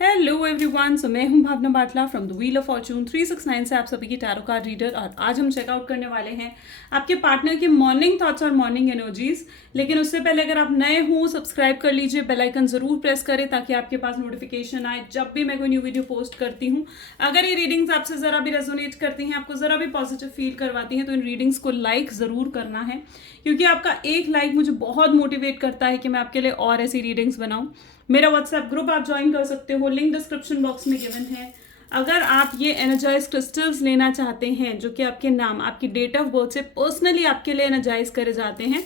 Hello everyone, so मैं हूं Bhavna Batla from the wheel of fortune 369 से आप सभी की टैरो कार्ड रीडर। और आज हम चेकआउट करने वाले हैं आपके पार्टनर के मॉर्निंग थॉट्स और मॉर्निंग एनर्जीज। लेकिन उससे पहले अगर आप नए हो सब्सक्राइब कर लीजिए, बेल आइकन जरूर प्रेस करें ताकि आपके पास नोटिफिकेशन आए जब भी मैं कोई न्यू वीडियो पोस्ट करती हूँ। अगर ये रीडिंग्स आपसे ज़रा भी रेजोनेट करती हैं, आपको ज़रा भी पॉजिटिव फील करवाती हैं, तो इन रीडिंग्स को लाइक ज़रूर करना है, क्योंकि आपका एक लाइक मुझे बहुत मोटिवेट करता है कि मैं आपके लिए और ऐसी रीडिंग्स बनाऊँ। मेरा व्हाट्सएप ग्रुप आप ज्वाइन कर सकते हो, लिंक डिस्क्रिप्शन बॉक्स में गिवन है। अगर आप ये एनर्जाइज क्रिस्टल्स लेना चाहते हैं जो कि आपके नाम, आपकी डेट ऑफ बर्थ से पर्सनली आपके लिए एनर्जाइज करे जाते हैं,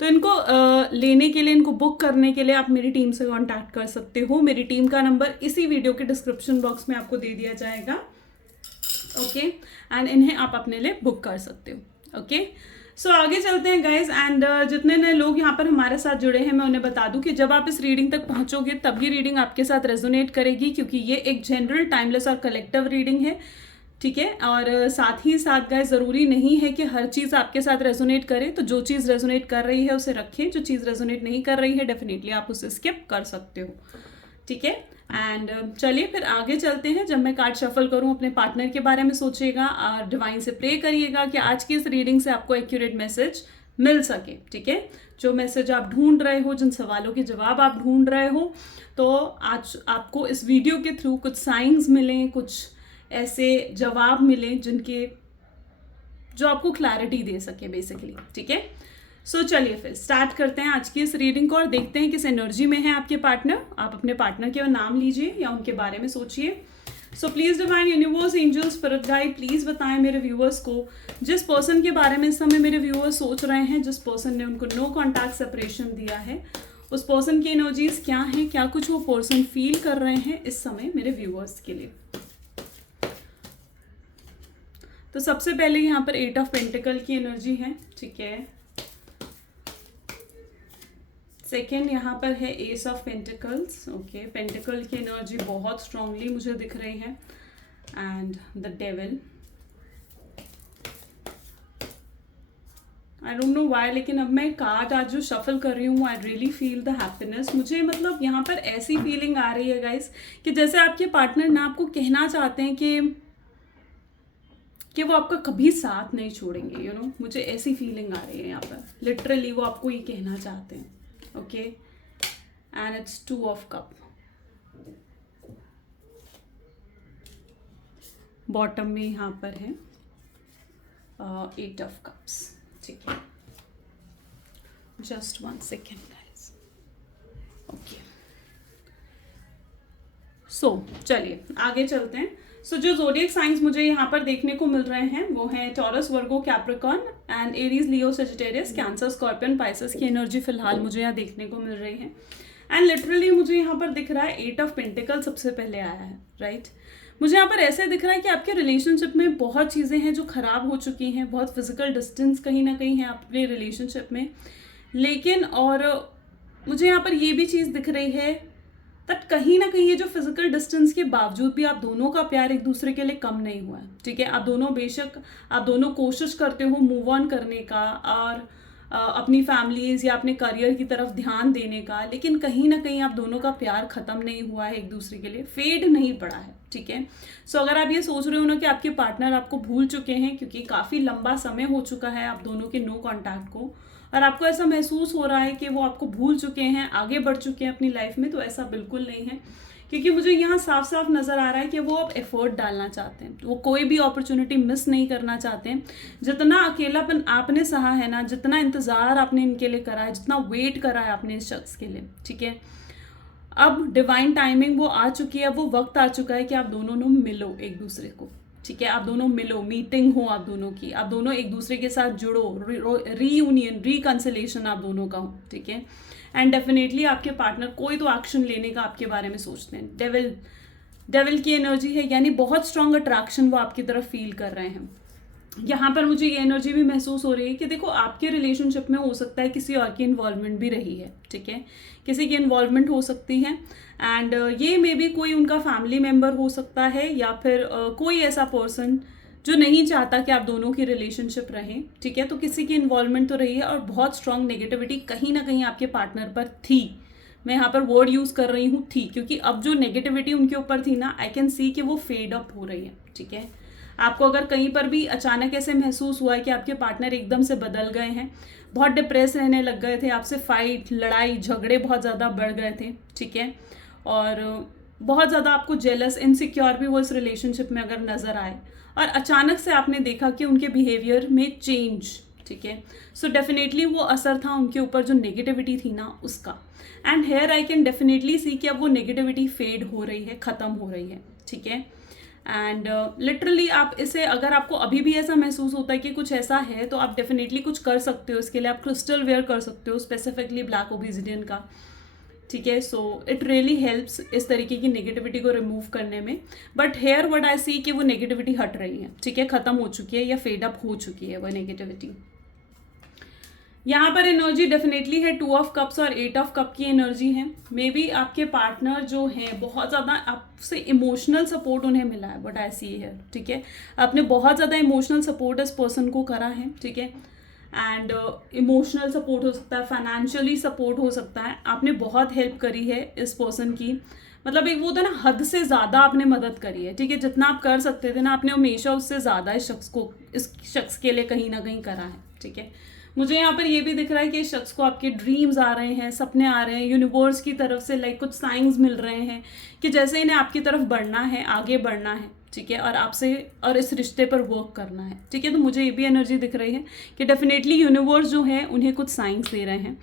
तो इनको लेने के लिए, इनको बुक करने के लिए आप मेरी टीम से कांटेक्ट कर सकते हो। मेरी टीम का नंबर इसी वीडियो के डिस्क्रिप्शन बॉक्स में आपको दे दिया जाएगा। ओके, एंड इन्हें आप अपने लिए बुक कर सकते हो। ओके, सो आगे चलते हैं गाइज। एंड जितने नए लोग यहाँ पर हमारे साथ जुड़े हैं, मैं उन्हें बता दूं कि जब आप इस रीडिंग तक पहुंचोगे तब ये रीडिंग आपके साथ रेजोनेट करेगी, क्योंकि ये एक जनरल, टाइमलेस और कलेक्टिव रीडिंग है। ठीक है, और साथ ही साथ गाइज ज़रूरी नहीं है कि हर चीज़ आपके साथ रेजोनेट करे, तो जो चीज़ रेजोनेट कर रही है उसे रखें, जो चीज़ रेजोनेट नहीं कर रही है डेफिनेटली आप उसे स्किप कर सकते हो। ठीक है, एंड चलिए फिर आगे चलते हैं। जब मैं कार्ड शफल करूं अपने पार्टनर के बारे में सोचिएगा और डिवाइन से प्रे करिएगा कि आज की इस रीडिंग से आपको एक्यूरेट मैसेज मिल सके। ठीक है, जो मैसेज आप ढूंढ रहे हो, जिन सवालों के जवाब आप ढूंढ रहे हो, तो आज आपको इस वीडियो के थ्रू कुछ साइंस मिलें, कुछ ऐसे जवाब मिलें जो आपको क्लैरिटी दे सके बेसिकली। ठीक है, सो चलिए फिर स्टार्ट करते हैं आज की इस रीडिंग को और देखते हैं किस एनर्जी में है आपके पार्टनर। आप अपने पार्टनर के नाम लीजिए या उनके बारे में सोचिए। So please divine universe, angels, spirit guide, please बताएं मेरे व्यूअर्स को जिस पर्सन के बारे में इस समय मेरे व्यूअर्स सोच रहे हैं, जिस पर्सन ने उनको नो कॉन्टैक्ट सेपरेशन दिया है, उस पर्सन की एनर्जीज क्या है, क्या कुछ वो पर्सन फील कर रहे हैं इस समय मेरे व्यूअर्स के लिए। तो सबसे पहले यहाँ पर 8 ऑफ पेंटिकल की एनर्जी है। ठीक है, सेकेंड यहाँ पर है S of pentacles. Okay, pentacle की एनर्जी बहुत स्ट्रांगली मुझे दिख रही है, and the devil. I don't know why, लेकिन अब मैं कार्ड आज जो शफल कर रही हूँ, I really feel the happiness. मुझे मतलब यहाँ पर ऐसी फीलिंग आ रही है गाइस कि जैसे आपके पार्टनर ना आपको कहना चाहते हैं कि वो आपका कभी साथ नहीं छोड़ेंगे। यू नो, मुझे ऐसी फीलिंग आ रही है यहाँ पर, लिटरली वो आपको ये कहना चाहते हैं। Okay, and it's 2 of cup. Bottom में यहाँ पर है 8 ऑफ कप्स। ठीक है, जस्ट 1 सेकेंड गाइस। ओके, सो चलिए आगे चलते हैं। सो जो ज़ोडिएक साइंस मुझे यहाँ पर देखने को मिल रहे हैं वो हैं taurus, Virgo, Capricorn and Aries, Leo, Sagittarius, cancer, scorpion, Pisces की एनर्जी फिलहाल मुझे यहाँ देखने को मिल रही है। एंड लिटरली मुझे यहाँ पर दिख रहा है 8 ऑफ पेंटिकल सबसे पहले आया है। राइट, मुझे यहाँ पर ऐसे दिख रहा है कि आपके रिलेशनशिप में बहुत चीज़ें हैं जो ख़राब हो चुकी हैं, बहुत फिजिकल डिस्टेंस कहीं ना कहीं है आपके रिलेशनशिप में। लेकिन और मुझे यहाँ पर ये भी चीज़ दिख रही है तब कहीं ना कहीं ये जो फिजिकल डिस्टेंस के बावजूद भी आप दोनों का प्यार एक दूसरे के लिए कम नहीं हुआ है। ठीक है, आप दोनों कोशिश करते हो मूव ऑन करने का और अपनी फैमिलीज या अपने करियर की तरफ ध्यान देने का, लेकिन कहीं ना कहीं आप दोनों का प्यार खत्म नहीं हुआ है, एक दूसरे के लिए फेड नहीं पड़ा है। ठीक है, सो अगर आप ये सोच रहे हो ना कि आपके पार्टनर आपको भूल चुके हैं, क्योंकि काफ़ी लंबा समय हो चुका है आप दोनों के नो कॉन्टैक्ट को, और आपको ऐसा महसूस हो रहा है कि वो आपको भूल चुके हैं, आगे बढ़ चुके हैं अपनी लाइफ में, तो ऐसा बिल्कुल नहीं है। क्योंकि मुझे यहाँ साफ साफ नज़र आ रहा है कि वो अब एफर्ट डालना चाहते हैं, वो कोई भी अपॉर्चुनिटी मिस नहीं करना चाहते हैं। जितना अकेलापन आपने सहा है ना, जितना इंतज़ार आपने इनके लिए करा है, जितना वेट करा है आपने इस शख्स के लिए, ठीक है, अब डिवाइन टाइमिंग वो आ चुकी है, वो वक्त आ चुका है कि आप दोनों मिलो एक दूसरे को। ठीक है, आप दोनों मिलो, मीटिंग हो आप दोनों की, आप दोनों एक दूसरे के साथ जुड़ो, रीयूनियन, रिकंसिलेशन आप दोनों का हो। ठीक है, एंड डेफिनेटली आपके पार्टनर कोई तो एक्शन लेने का आपके बारे में सोचते हैं। डेविल की एनर्जी है, यानी बहुत स्ट्रांग अट्रैक्शन वो आपकी तरफ फील कर रहे हैं। यहाँ पर मुझे ये एनर्जी भी महसूस हो रही है कि देखो आपके रिलेशनशिप में हो सकता है किसी और की इन्वॉल्वमेंट भी रही है। ठीक है, किसी की इन्वॉल्वमेंट हो सकती है, एंड ये मे बी कोई उनका फैमिली मेम्बर हो सकता है, या फिर कोई ऐसा पर्सन जो नहीं चाहता कि आप दोनों की रिलेशनशिप रहें। ठीक है, तो किसी की इन्वॉल्वमेंट तो रही है, और बहुत स्ट्रांग नेगेटिविटी कहीं ना कहीं आपके पार्टनर पर थी मैं यहाँ पर वर्ड यूज़ कर रही हूँ थी, क्योंकि अब जो नेगेटिविटी उनके ऊपर थी ना, आई कैन सी कि वो फेड अप हो रही है, ठीक है। आपको अगर कहीं पर भी अचानक ऐसे महसूस हुआ है कि आपके पार्टनर एकदम से बदल गए हैं, बहुत डिप्रेस रहने लग गए थे, आपसे फाइट, लड़ाई झगड़े बहुत ज़्यादा बढ़ गए थे, ठीक है, और बहुत ज़्यादा आपको जेलस, इनसिक्योर भी वो इस रिलेशनशिप में अगर नज़र आए, और अचानक से आपने देखा कि उनके बिहेवियर में चेंज, ठीक है, सो डेफिनेटली वो असर था उनके ऊपर जो नेगेटिविटी थी ना उसका। And here I can definitely see कि अब वो नेगेटिविटी फेड हो रही है, ख़त्म हो रही है, ठीक है। एंड लिटरली आप इसे, अगर आपको अभी भी ऐसा महसूस होता है कि कुछ ऐसा है, तो आप डेफिनेटली कुछ कर सकते हो। इसके लिए आप क्रिस्टल वेयर कर सकते हो, स्पेसिफिकली ब्लैक ओबिसिडियन का, ठीक है। सो इट रियली हेल्प्स इस तरीके की नेगेटिविटी को रिमूव करने में। बट हेयर व्हाट आई सी कि वो नेगेटिविटी हट रही है, ठीक है, ख़त्म हो चुकी है या फेड अप हो चुकी है वो नेगेटिविटी। यहाँ पर एनर्जी डेफिनेटली है 2 ऑफ कप्स और 8 ऑफ कप की एनर्जी है। मे बी आपके पार्टनर जो हैं बहुत ज़्यादा आपसे इमोशनल सपोर्ट उन्हें मिला है, बट आई सी है, ठीक है, आपने बहुत ज़्यादा इमोशनल सपोर्ट इस पर्सन को करा है, ठीक है। एंड इमोशनल सपोर्ट हो सकता है, फाइनेंशियली सपोर्ट हो सकता है, आपने बहुत हेल्प करी है इस पर्सन की। मतलब एक वो था ना, हद से ज़्यादा आपने मदद करी है, ठीक है, जितना आप कर सकते थे ना, आपने हमेशा उससे ज़्यादा इस शख्स के लिए कहीं ना कहीं करा है, ठीक है। मुझे यहाँ पर ये भी दिख रहा है कि इस शख्स को आपके ड्रीम्स आ रहे हैं, सपने आ रहे हैं, यूनिवर्स की तरफ से लाइक कुछ साइंस मिल रहे हैं कि जैसे इन्हें आपकी तरफ बढ़ना है, आगे बढ़ना है, ठीक है, और आपसे और इस रिश्ते पर वर्क करना है, ठीक है। तो मुझे ये भी एनर्जी दिख रही है कि डेफिनेटली यूनिवर्स जो है उन्हें कुछ साइंस दे रहे हैं।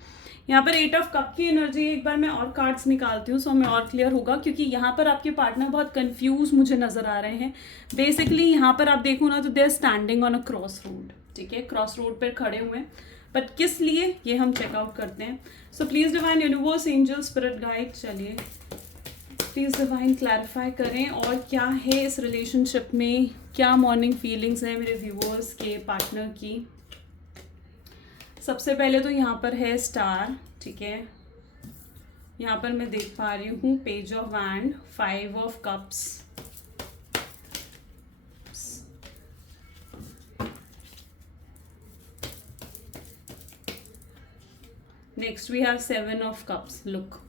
यहाँ पर 8 ऑफ कप की एनर्जी, एक बार मैं और कार्ड्स निकालती हूँ सो हमें और क्लियर होगा, क्योंकि यहाँ पर आपके पार्टनर बहुत कंफ्यूज मुझे नजर आ रहे हैं। बेसिकली यहाँ पर आप देखो ना तो they are standing on a cross road, ठीक है, क्रॉस रोड पर खड़े हुए हैं, बट किस लिए ये हम चेकआउट करते हैं। So please divine universe, angel, spirit guide, चलिए प्लीज़ डिवाइन क्लैरिफाई करें और क्या है इस रिलेशनशिप में, क्या मॉर्निंग फीलिंग्स है मेरे व्यूअर्स के पार्टनर की। सबसे पहले तो यहाँ पर है स्टार, ठीक है, यहाँ पर मैं देख पा रही हूँ page of wand, 5 of cups, next we have 7 of cups. Look,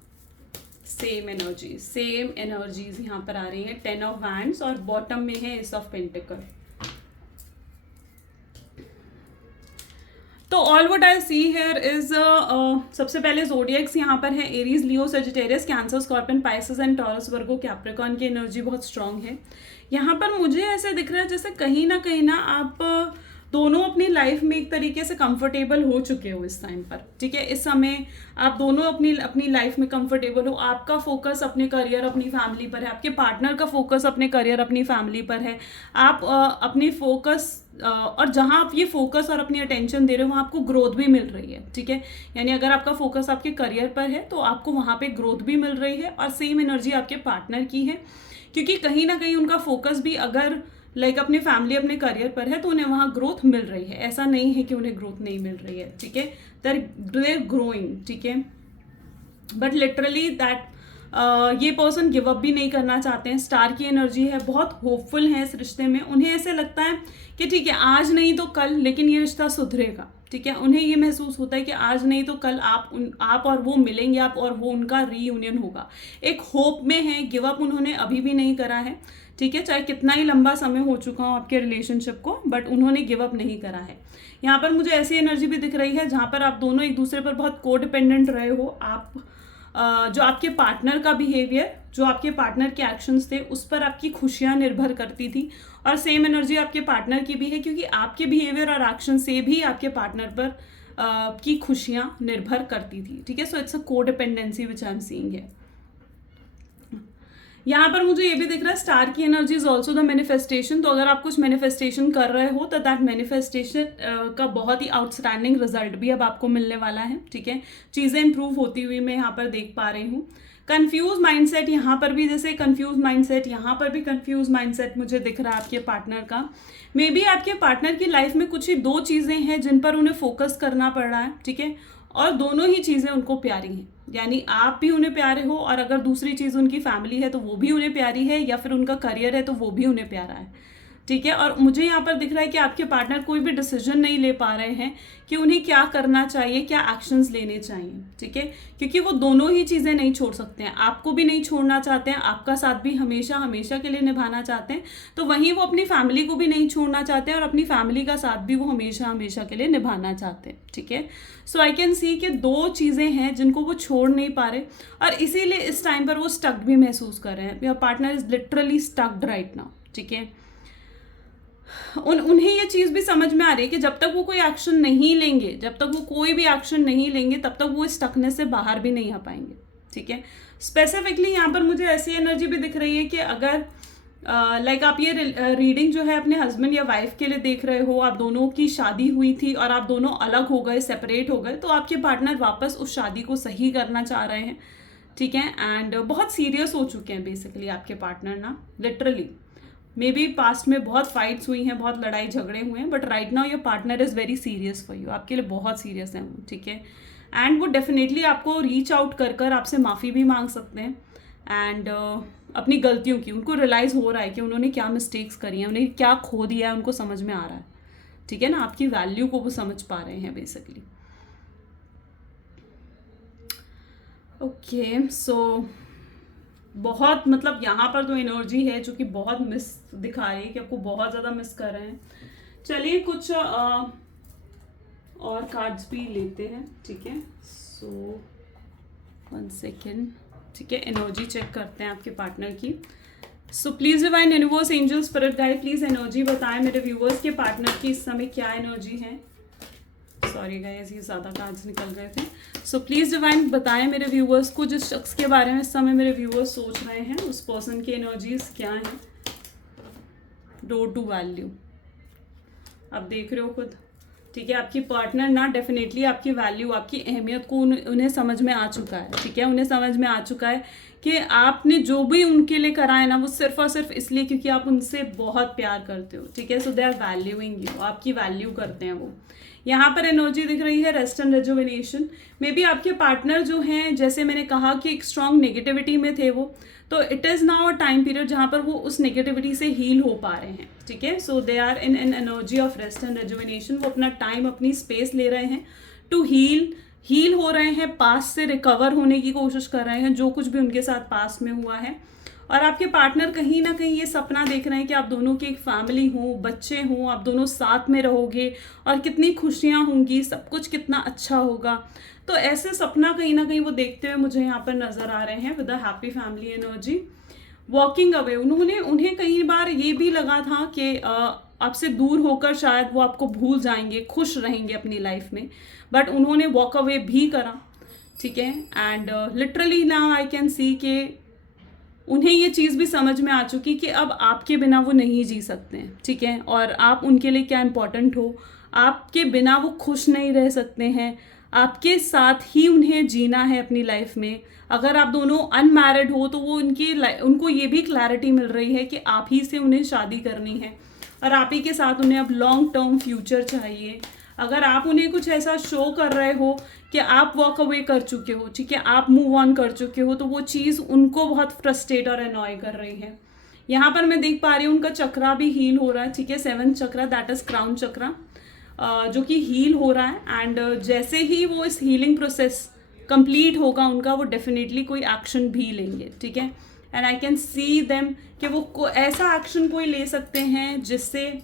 same energies यहाँ पर आ रही है, 10 ऑफ वैंड्स और बॉटम में है एस ऑफ पेंटिकल। तो all what I see here is सबसे पहले जोडिएक्स यहाँ पर है Aries, Leo, Sagittarius, cancer, scorpion, Pisces and taurus, Virgo, Capricorn की एनर्जी बहुत स्ट्रांग है। यहाँ पर मुझे ऐसे दिख रहा है जैसे कहीं ना आप दोनों अपनी लाइफ में एक तरीके से कंफर्टेबल हो चुके हो इस टाइम पर, ठीक है। इस समय आप दोनों अपनी लाइफ में कंफर्टेबल हो, आपका फोकस अपने करियर, अपनी फैमिली पर है, आपके पार्टनर का फोकस अपने करियर, अपनी फैमिली पर है। आप अपनी फोकस और जहाँ आप ये फोकस और अपनी अटेंशन दे रहे हो वहाँ आपको ग्रोथ भी मिल रही है, ठीक है। यानी अगर आपका फोकस आपके करियर पर है तो आपको वहाँ पे ग्रोथ भी मिल रही है, और सेम एनर्जी आपके पार्टनर की है, क्योंकि कहीं ना कहीं उनका फोकस भी अगर लाइक अपनी फैमिली, अपने करियर पर है तो उन्हें वहाँ ग्रोथ मिल रही है। ऐसा नहीं है कि उन्हें ग्रोथ नहीं मिल रही है, ठीक है, देयर ग्रोइंग, ठीक है। बट लिटरली दैट ये पर्सन गिव अप भी नहीं करना चाहते हैं। स्टार की एनर्जी है, बहुत होपफुल है इस रिश्ते में। उन्हें ऐसे लगता है कि ठीक है आज नहीं तो कल लेकिन ये रिश्ता सुधरेगा, ठीक है। उन्हें ये महसूस होता है कि आज नहीं तो कल आप और वो मिलेंगे, आप और वो, उनका रीयूनियन होगा। एक होप में है, गिव अप उन्होंने अभी भी नहीं करा है, ठीक है, चाहे कितना ही लंबा समय हो चुका हो आपके रिलेशनशिप को, बट उन्होंने गिव अप नहीं करा है। यहाँ पर मुझे ऐसी एनर्जी भी दिख रही है जहाँ पर आप दोनों एक दूसरे पर बहुत को डिपेंडेंट रहे हो। आप जो आपके पार्टनर का बिहेवियर, जो आपके पार्टनर के एक्शंस थे, उस पर आपकी खुशियाँ निर्भर करती थी, और सेम एनर्जी आपके पार्टनर की भी है, क्योंकि आपके बिहेवियर और एक्शन से भी आपके पार्टनर पर की खुशियाँ निर्भर करती थी, ठीक है। सो इट्स अ को dependency which I am seeing है। यहाँ पर मुझे ये भी दिख रहा है स्टार की energy is also the manifestation. तो अगर आप कुछ मैनिफेस्टेशन कर रहे हो तो दैट मैनिफेस्टेशन का बहुत ही आउटस्टैंडिंग रिजल्ट भी अब आपको मिलने वाला है, ठीक है। चीज़ें इंप्रूव होती हुई मैं यहाँ पर देख पा रही हूँ। कंफ्यूज माइंडसेट यहाँ पर भी, जैसे कंफ्यूज माइंडसेट यहाँ पर भी कंफ्यूज माइंडसेट मुझे दिख रहा है आपके पार्टनर का। मे बी आपके पार्टनर की लाइफ में कुछ ही 2 चीज़ें हैं जिन पर उन्हें फोकस करना पड़ रहा है, ठीक है, और दोनों ही चीज़ें उनको प्यारी हैं। यानी आप भी उन्हें प्यारे हो, और अगर दूसरी चीज़ उनकी फैमिली है तो वो भी उन्हें प्यारी है, या फिर उनका करियर है तो वो भी उन्हें प्यारा है। ठीक है। और मुझे यहाँ पर दिख रहा है कि आपके पार्टनर कोई भी डिसीजन नहीं ले पा रहे हैं कि उन्हें क्या करना चाहिए, क्या एक्शंस लेने चाहिए, ठीक है। क्योंकि वो दोनों ही चीज़ें नहीं छोड़ सकते हैं, आपको भी नहीं छोड़ना चाहते हैं, आपका साथ भी हमेशा हमेशा के लिए निभाना चाहते हैं, तो वहीं वो अपनी फैमिली को भी नहीं छोड़ना चाहते हैं और अपनी फैमिली का साथ भी वो हमेशा हमेशा के लिए निभाना चाहते हैं, ठीक है। सो आई कैन सी कि दो चीज़ें हैं जिनको वो छोड़ नहीं पा रहे और इसीलिए इस टाइम पर वो स्टक भी महसूस कर रहे हैं। Your partner is literally स्टक्ड right now, ठीक है। उन्हें ये चीज़ भी समझ में आ रही है कि जब तक वो कोई एक्शन नहीं लेंगे, जब तक वो कोई भी एक्शन नहीं लेंगे, तब तक वो स्टकनेस से बाहर भी नहीं आ पाएंगे, ठीक है। स्पेसिफिकली यहाँ पर मुझे ऐसी एनर्जी भी दिख रही है कि अगर लाइक आप ये रीडिंग जो है अपने हस्बैंड या वाइफ के लिए देख रहे हो, आप दोनों की शादी हुई थी और आप दोनों अलग हो गए, सेपरेट हो गए, तो आपके पार्टनर वापस उस शादी को सही करना चाह रहे हैं, ठीक है। एंड बहुत सीरियस हो चुके हैं बेसिकली आपके पार्टनर ना, लिटरली। मे बी पास्ट में बहुत फाइट्स हुई हैं, बहुत लड़ाई झगड़े हुए हैं, but right now your partner is very serious for you, आपके लिए बहुत सीरियस है वो, ठीक है। एंड वो डेफिनेटली आपको रीच आउट कर कर आपसे माफ़ी भी मांग सकते हैं एंड अपनी गलतियों की, उनको रियलाइज़ हो रहा है कि उन्होंने क्या मिस्टेक्स करी हैं, उन्हें क्या खो दिया है, उनको समझ में आ रहा है, ठीक है ना। आपकी वैल्यू को वो समझ पा रहे हैं बेसिकली। ओके, सो बहुत मतलब यहाँ पर तो एनर्जी है जो कि बहुत मिस दिखा रही है कि आपको बहुत ज़्यादा मिस कर रहे हैं। चलिए कुछ और कार्ड्स भी लेते हैं, ठीक है। सो 1 सेकेंड, ठीक है। एनर्जी चेक करते हैं आपके पार्टनर की। So please divine universe, angel, spirit guide, please energy बताएं मेरे व्यूवर्स के पार्टनर की इस समय क्या एनर्जी है। सॉरी गाइस, ये ज़्यादा कार्ड्स निकल गए थे। सो प्लीज़ डिवाइन बताएं मेरे व्यूवर्स को, जिस शख्स के बारे में इस समय मेरे व्यूवर्स सोच रहे हैं, उस पर्सन की एनर्जीज क्या हैं। डोर टू वैल्यू, आप देख रहे हो खुद, ठीक है। आपकी पार्टनर ना डेफिनेटली आपकी वैल्यू, आपकी अहमियत को उन्हें समझ में आ चुका है, ठीक है। उन्हें समझ में आ चुका है कि आपने जो भी उनके लिए करा है ना, वो सिर्फ और सिर्फ इसलिए क्योंकि आप उनसे बहुत प्यार करते हो, ठीक है। So they are valuing you, आपकी वैल्यू करते हैं वो। यहाँ पर एनर्जी दिख रही है rest and rejuvenation. May be आपके पार्टनर जो हैं, जैसे मैंने कहा कि एक स्ट्रॉन्ग नेगेटिविटी में थे वो, तो it is now a time period जहाँ पर वो उस नेगेटिविटी से हील हो पा रहे हैं, ठीक है। So they are in an energy of rest and rejuvenation. वो अपना टाइम, अपनी स्पेस ले रहे हैं टू हील हो रहे हैं, पास्ट से रिकवर होने की कोशिश कर रहे हैं जो कुछ भी उनके साथ पास्ट में हुआ है। और आपके पार्टनर कहीं ना कहीं ये सपना देख रहे हैं कि आप दोनों की एक फैमिली हो, बच्चे हों, आप दोनों साथ में रहोगे और कितनी खुशियां होंगी, सब कुछ कितना अच्छा होगा। तो ऐसे सपना कहीं ना कहीं वो देखते हुए मुझे यहाँ पर नज़र आ रहे हैं with a happy family energy. Walking away, उन्हें कई बार ये भी लगा था कि आपसे दूर होकर शायद वो आपको भूल जाएंगे, खुश रहेंगे अपनी लाइफ में, बट उन्होंने वॉक अवे भी करा, ठीक है। And literally now I can see के उन्हें ये चीज़ भी समझ में आ चुकी कि अब आपके बिना वो नहीं जी सकते हैं, ठीक है। और आप उनके लिए क्या इम्पोर्टेंट हो, आपके बिना वो खुश नहीं रह सकते हैं, आपके साथ ही उन्हें जीना है अपनी लाइफ में। अगर आप दोनों अनमैरिड हो तो वो उनको ये भी क्लैरिटी मिल रही है कि आप ही से उन्हें शादी करनी है और आप ही के साथ उन्हें अब लॉन्ग टर्म फ्यूचर चाहिए। अगर आप उन्हें कुछ ऐसा शो कर रहे हो कि आप वॉक अवे कर चुके हो, ठीक है, आप मूव ऑन कर चुके हो, तो वो चीज़ उनको बहुत फ्रस्ट्रेट और अनॉय कर रही है। यहाँ पर मैं देख पा रही हूँ उनका चक्रा भी हील हो रहा है, ठीक है। 7th chakra, that is crown chakra, जो कि हील हो रहा है। एंड जैसे ही वो इस हीलिंग प्रोसेस कंप्लीट होगा उनका, वो डेफिनेटली कोई एक्शन भी लेंगे, ठीक है। And I can see them कि वो ऐसा एक्शन कोई ले सकते हैं जिससे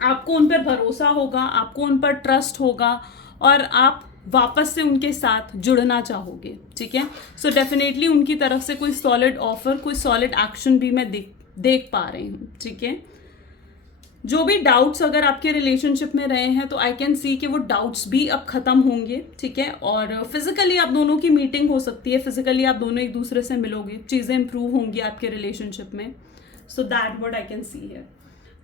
आपको उन पर भरोसा होगा, आपको उन पर ट्रस्ट होगा और आप वापस से उनके साथ जुड़ना चाहोगे, ठीक है। सो डेफिनेटली उनकी तरफ से कोई सॉलिड ऑफर, कोई सॉलिड एक्शन भी मैं देख पा रही हूँ, ठीक है। जो भी डाउट्स अगर आपके रिलेशनशिप में रहे हैं तो आई कैन सी कि वो डाउट्स भी अब खत्म होंगे, ठीक है। और फिजिकली आप दोनों की मीटिंग हो सकती है, फिजिकली आप दोनों एक दूसरे से मिलोगे, चीज़ें इंप्रूव होंगी आपके रिलेशनशिप में। So that what I can see है।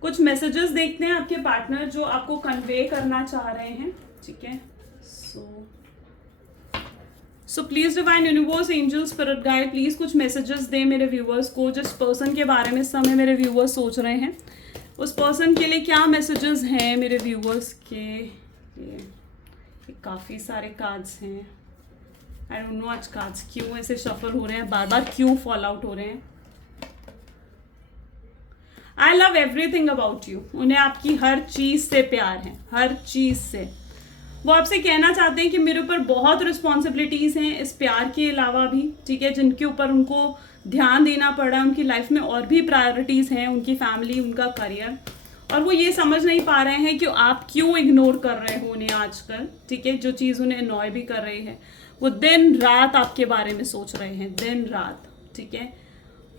कुछ मैसेजेस देखते हैं आपके पार्टनर जो आपको कन्वे करना चाह रहे हैं, ठीक है। सो please divine universe, angel, spirit guide, please कुछ मैसेजेस दें मेरे व्यूवर्स को, जिस पर्सन के बारे में इस समय मेरे व्यूवर्स सोच रहे हैं, उस पर्सन के लिए क्या मैसेजेस हैं मेरे व्यूवर्स के। ये काफ़ी सारे कार्ड्स हैं, आई डोंट नो आज कार्ड्स क्यों ऐसे शफल हो रहे हैं, बार बार क्यों फॉल आउट हो रहे हैं। I love everything about you. उन्हें आपकी हर चीज़ से प्यार है, हर चीज़ से। वो आपसे कहना चाहते हैं कि मेरे ऊपर बहुत रिस्पॉन्सिबिलिटीज़ हैं इस प्यार के अलावा भी, ठीक है, जिनके ऊपर उनको ध्यान देना पड़ा। उनकी लाइफ में और भी प्रायोरिटीज़ हैं, उनकी फैमिली, उनका करियर, और वो ये समझ नहीं पा रहे हैं कि आप क्यों इग्नोर कर रहे हो उन्हें आजकल, ठीक है। जो चीज़ उन्हें अनॉय भी कर रही है, वो दिन रात आपके बारे में सोच रहे हैं, दिन रात, ठीक है।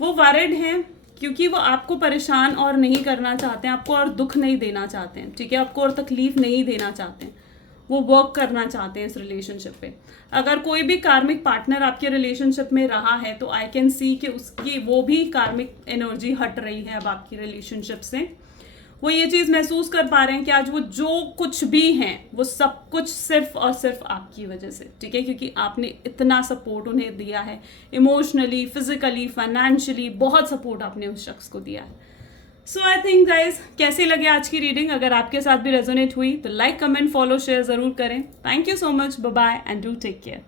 वो वरिड हैं क्योंकि वो आपको परेशान और नहीं करना चाहते हैं, आपको और दुख नहीं देना चाहते हैं, ठीक है, आपको और तकलीफ नहीं देना चाहते हैं। वो वर्क करना चाहते हैं इस रिलेशनशिप पे। अगर कोई भी कार्मिक पार्टनर आपके रिलेशनशिप में रहा है तो आई कैन सी कि उसकी वो भी कार्मिक एनर्जी हट रही है अब आपकी रिलेशनशिप से। वो ये चीज़ महसूस कर पा रहे हैं कि आज वो जो कुछ भी हैं वो सब कुछ सिर्फ और सिर्फ आपकी वजह से, ठीक है, क्योंकि आपने इतना सपोर्ट उन्हें दिया है, इमोशनली, फिजिकली, फाइनेंशियली, बहुत सपोर्ट आपने उस शख्स को दिया है। सो आई थिंक गाइज, कैसे लगे आज की रीडिंग? अगर आपके साथ भी रेजोनेट हुई तो लाइक, कमेंट, फॉलो, शेयर ज़रूर करें। Thank you so much, bye bye and do take care.